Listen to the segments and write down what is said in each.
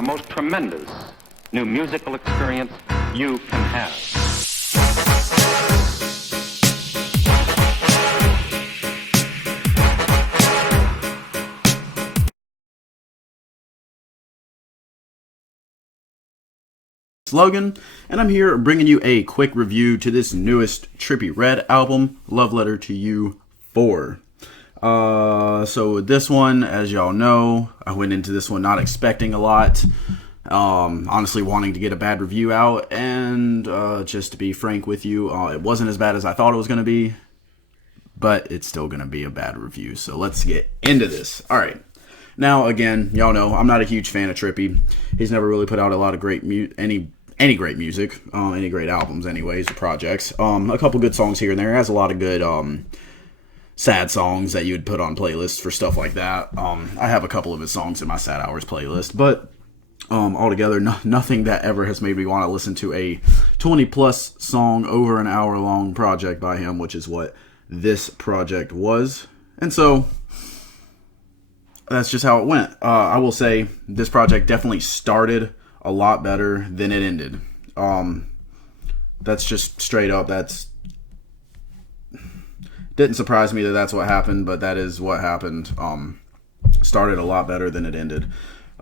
the most tremendous new musical experience you can have. Logan, and I'm here bringing you a quick review to this newest Trippie Redd album, Love Letter to You 4. So with this one, as y'all know, I went into this one not expecting a lot, honestly wanting to get a bad review out, and just to be frank with you, it wasn't as bad as I thought it was going to be, but it's still going to be a bad review, so let's get into this. Alright. Now, again, y'all know, I'm not a huge fan of Trippie. He's never really put out a lot of great any great music, any great albums anyways, or projects. A couple good songs here and there. He has a lot of good sad songs that you would put on playlists for stuff like that. I have a couple of his songs in my Sad Hours playlist, but altogether, nothing that ever has made me want to listen to a 20-plus song, over an hour-long project by him, which is what this project was. And so that's just how it went. I will say this project definitely started a lot better than it ended. That's just straight up. That's didn't surprise me that that's what happened, but that is what happened. Started a lot better than it ended.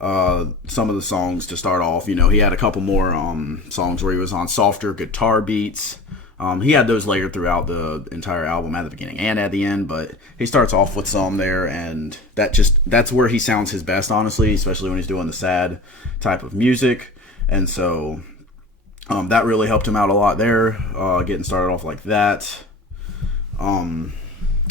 Some of the songs to start off, he had a couple more songs where he was on softer guitar beats. He had those layered throughout the entire album at the beginning and at the end, but he starts off with some there, and that's where he sounds his best, honestly, especially when he's doing the sad type of music. And so that really helped him out a lot there, getting started off like that.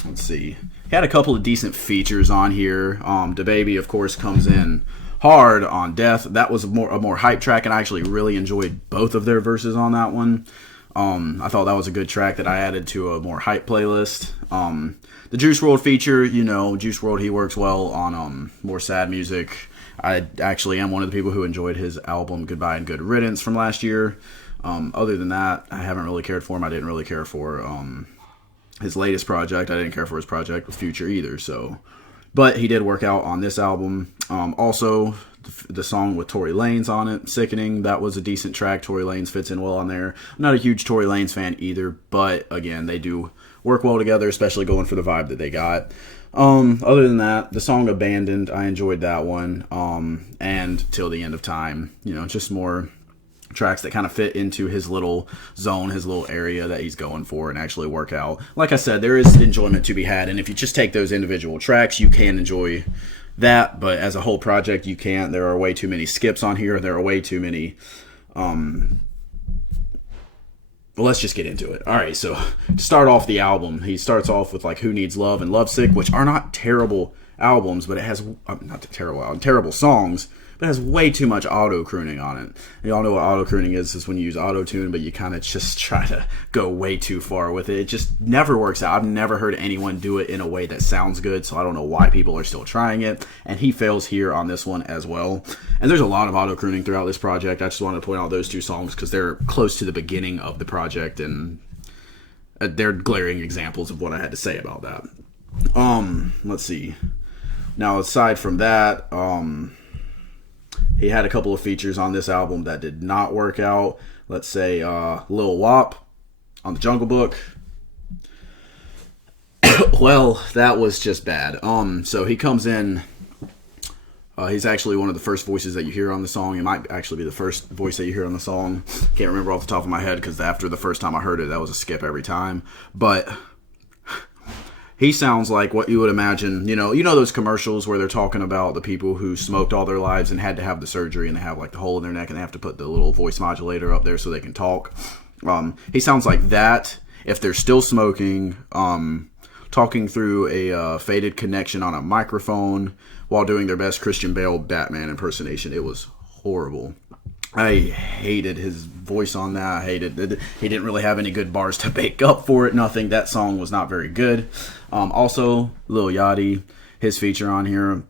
Let's see. He had a couple of decent features on here. DaBaby, of course, comes in hard on Death. That was a more hype track, and I actually really enjoyed both of their verses on that one. I thought that was a good track that I added to a more hype playlist. The Juice WRLD feature, Juice WRLD, he works well on more sad music. I actually am one of the people who enjoyed his album Goodbye and Good Riddance from last year. Other than that, I haven't really cared for him. I didn't really care for his latest project. I didn't care for his project with Future either. But he did work out on this album. Also, the song with Tory Lanez on it, Sickening, that was a decent track. Tory Lanez fits in well on there. I'm not a huge Tory Lanez fan either, but again, they do work well together, especially going for the vibe that they got. Other than that, the song Abandoned, I enjoyed that one. And Till the End of Time, just more tracks that kind of fit into his little zone, his little area that he's going for, and actually work out. Like I said, there is enjoyment to be had, and if you just take those individual tracks, you can enjoy that, but as a whole project, you can't. There are way too many skips on here. There are way too many well, let's just get into it. Alright, so to start off the album, he starts off with like Who Needs Love and Lovesick, which are not terrible albums, but it has terrible songs, but it has way too much auto-crooning on it. Y'all know what auto-crooning is when you use auto-tune, but you kind of just try to go way too far with it. It just never works out. I've never heard anyone do it in a way that sounds good, so I don't know why people are still trying it, and he fails here on this one as well. And there's a lot of auto-crooning throughout this project. I just wanted to point out those two songs because they're close to the beginning of the project, and they're glaring examples of what I had to say about that. Let's see. Now, aside from that, he had a couple of features on this album that did not work out. Let's say Lil Wop on the Jungle Book. Well, that was just bad. So he comes in. He's actually one of the first voices that you hear on the song. It might actually be the first voice that you hear on the song. Can't remember off the top of my head because after the first time I heard it, that was a skip every time. But he sounds like what you would imagine, you know those commercials where they're talking about the people who smoked all their lives and had to have the surgery and they have like the hole in their neck and they have to put the little voice modulator up there so they can talk. He sounds like that if they're still smoking, talking through a faded connection on a microphone while doing their best Christian Bale Batman impersonation. It was horrible. I hated his voice on that. I hated it. He didn't really have any good bars to make up for it. Nothing. That song was not very good. Also, Lil Yachty, his feature on here.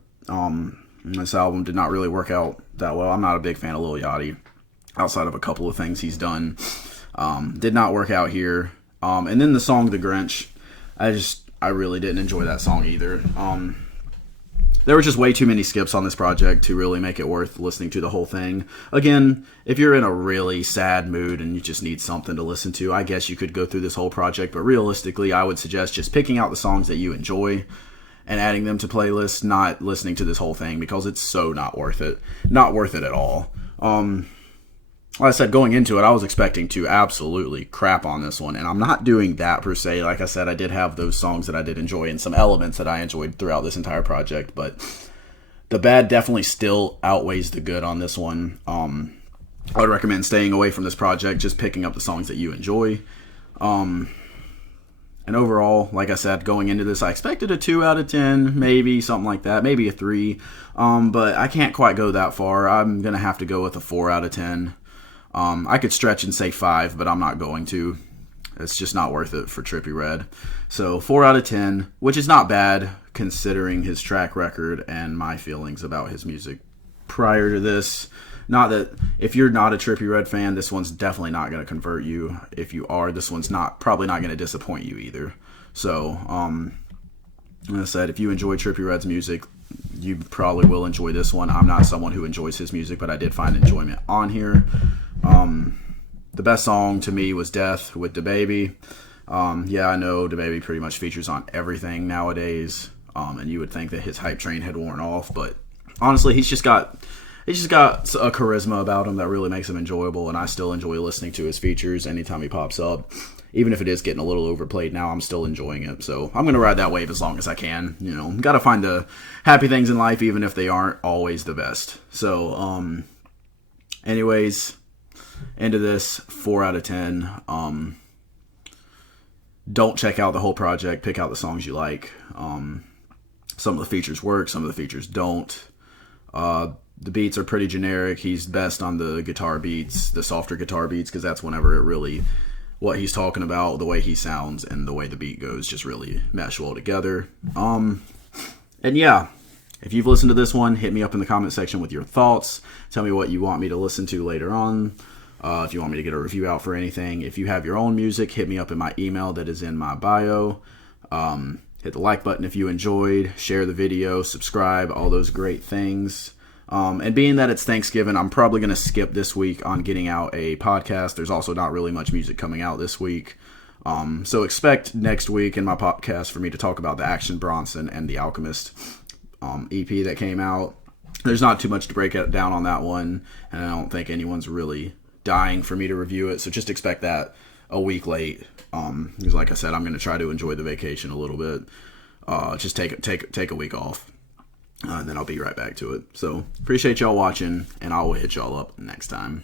This album did not really work out that well. I'm not a big fan of Lil Yachty. Outside of a couple of things he's done. Did not work out here. And then the song The Grinch. I really didn't enjoy that song either. there were just way too many skips on this project to really make it worth listening to the whole thing. Again, if you're in a really sad mood and you just need something to listen to, I guess you could go through this whole project, but realistically, I would suggest just picking out the songs that you enjoy and adding them to playlists, not listening to this whole thing, because it's so not worth it. Not worth it at all. Like I said, going into it, I was expecting to absolutely crap on this one, and I'm not doing that per se. Like I said, I did have those songs that I did enjoy and some elements that I enjoyed throughout this entire project, but the bad definitely still outweighs the good on this one. I would recommend staying away from this project, just picking up the songs that you enjoy. And overall, like I said, going into this, I expected a 2 out of 10, maybe something like that, maybe a 3, but I can't quite go that far. I'm going to have to go with a 4 out of 10. I could stretch and say 5, but I'm not going to. It's just not worth it for Trippie Redd. So 4 out of 10, which is not bad considering his track record and my feelings about his music prior to this. Not that if you're not a Trippie Redd fan, this one's definitely not going to convert you. If you are, this one's probably not going to disappoint you either. So, like I said, if you enjoy Trippie Redd's music, you probably will enjoy this one. I'm not someone who enjoys his music, but I did find enjoyment on here. The best song to me was Death with DaBaby. Yeah, I know DaBaby pretty much features on everything nowadays, and you would think that his hype train had worn off, but honestly, he's just got a charisma about him that really makes him enjoyable, and I still enjoy listening to his features anytime he pops up. Even if it is getting a little overplayed now, I'm still enjoying it. So I'm going to ride that wave as long as I can. You know, got to find the happy things in life, even if they aren't always the best. So, anyways, into this 4 out of 10. Don't check out the whole project. Pick out the songs you like. Some of the features work. Some of the features don't. The beats are pretty generic. He's best on the guitar beats, the softer guitar beats, because that's whenever it really, what he's talking about, the way he sounds, and the way the beat goes just really mesh well together. And yeah, if you've listened to this one, hit me up in the comment section with your thoughts. Tell me what you want me to listen to later on. If you want me to get a review out for anything. If you have your own music, hit me up in my email that is in my bio. Hit the like button if you enjoyed. Share the video. Subscribe. All those great things. And being that it's Thanksgiving, I'm probably going to skip this week on getting out a podcast. There's also not really much music coming out this week. So expect next week in my podcast for me to talk about the Action Bronson and the Alchemist EP that came out. There's not too much to break it down on that one, and I don't think anyone's really dying for me to review it. So just expect that a week late. Because like I said, I'm going to try to enjoy the vacation a little bit. Just take a week off. And then I'll be right back to it. So, appreciate y'all watching, and I will hit y'all up next time.